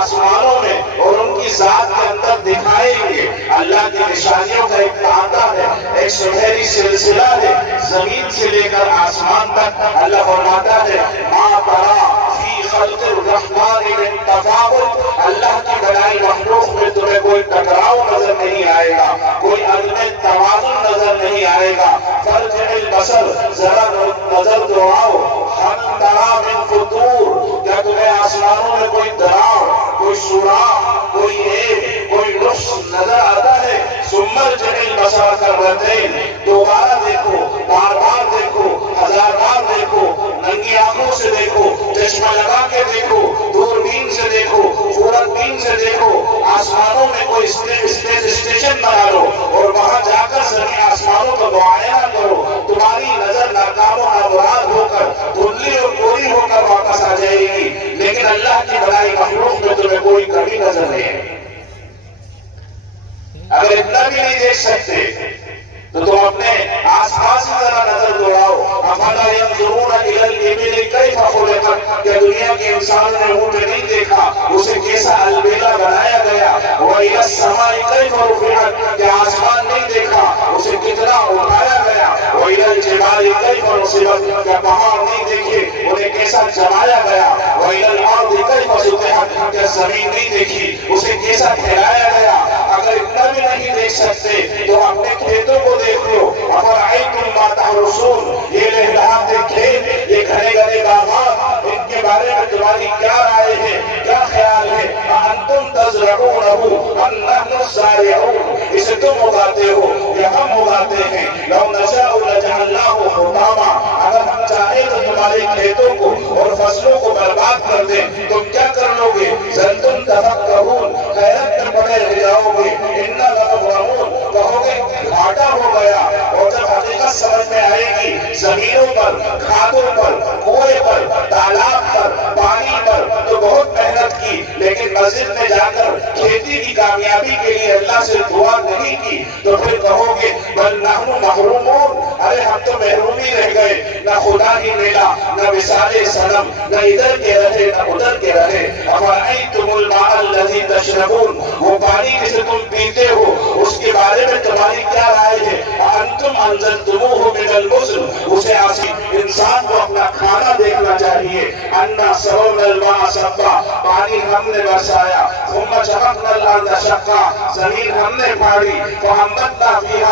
آسمانوں میں اور ان کی ذات کے اندر دکھائیں گے۔ اللہ کی نشانیوں کا ایک تعداد ہے، ایک سنہری سلسلہ ہے، زمین سے لے کر آسمان تک۔ اللہ فرماتا ہے ما ترى فی خلق الرحمن من تفاوت، اللہ کی بنائی مخلوق میں تمہیں کوئی ٹکراؤ نظر نہیں آئے گا، کوئی عدم توازن نظر نہیں آئے گا۔ فرجع البصر، ذرا نظر دوڑاؤ، هل ترى من فطور، کیا تمہیں آسمانوں میں کوئی دراڑ، کوئی سوراخ، کوئی عیب، کوئی نقص نظر آتا ہے؟ ثم ارجع البصر کرتین، دوبارہ دیکھو، بار بار دیکھو، ہزار بار دیکھو، ننگی آنکھوں سے دیکھو، چشمہ لگا کے دیکھو، دوربین سے دیکھو، خوردبین سے دیکھو، آسمانوں میں کوئی اسپیس اسٹیشن بنا لو اور وہاں جا کر زمین آسمانوں کا معائنہ کرو، تمہاری نظر ناکام و نامراد ہو کر دھندلی اور کوری ہو کر واپس آ جائے گی۔ لیکن اللہ کی بنائی مخلوق میں تمہیں کوئی کمی نظر نہیں ہے۔ اگر اتنا بھی نہیں دیکھ سکتے تو تم اپنے آس پاس کی ذرا نظر دوڑاؤ۔ افلا ينظرون الى الابل كيف خلقت، کہ دنیا کے انسان نے اونٹ نہیں دیکھا، اسے کیسا البیلا بنایا گیا۔ والى السماء كيف رفعت، کہ آسمان نہیں دیکھا، اسے کتنا اٹھایا گیا۔ والى الجبال كيف نصبت، کہ پہاڑ نہیں دیکھے، انہیں کیسا جمایا گیا۔ والى الارض كيف سطحت، کہ زمین نہیں دیکھی، اسے کیسا پھیلایا گیا۔ اگر اتنا بھی نہیں دیکھ سکتے تو اپنے کھیتوں کو دیکھ لو۔ افرأیتم ما تحرثون، یہ لہلہاتے کھیت، یہ گھنے گھنے باغات، ان کے بارے میں تمہاری کیا رائے ہے، کیا خیال ہے؟ اانتم تزرعونہ ام نحن الزارعون، اسے تم اگاتے ہو یا ہم اگاتے ہیں؟ لو نشاء لجعلناہ حطاما، اگر ہم چاہیں تو تمہارے کھیتوں کو اور فصلوں کو برباد کر دیں، تم کیا کر لو گے؟ ظلتم تفکرون، حیرت میں پڑے رہ جاؤ گے۔ انا لمغرمون، کہو گے گھاٹا ہو گیا۔ اور جب حقیقت سمجھ میں آئے گی زمینوں پر، کھادوں پر، کنویں پر، تالاب پر، پانی پر تو بہت محنت کی، لیکن مسجد میں جا کر کھیتی کی کامیابی کے لیے اللہ سے دعا نہیں کی، تو پھر کہو گے بل نحن محرومون، ارے ہم تو محرومی رہ گئے، نہ خدا ہی ملا، نہ مثال صنم، نہ ادھر کے رہے نہ ادھر کے رہے۔ افرأیتم الماء الذی تشربون، وہ پانی جسے تم پیتے ہو اس کے بارے میں تمہاری کیا رائے ہے؟ انتم انزلتموہ من المزن، اسے انسان کو اپنا کھانا دیکھنا چاہیے۔ انا صببنا الماء صبا، پانی ہم نے برسایا۔ ثم شققنا الارض شقا، زمین ہم نے پھاڑی۔ فانبتنا فیہا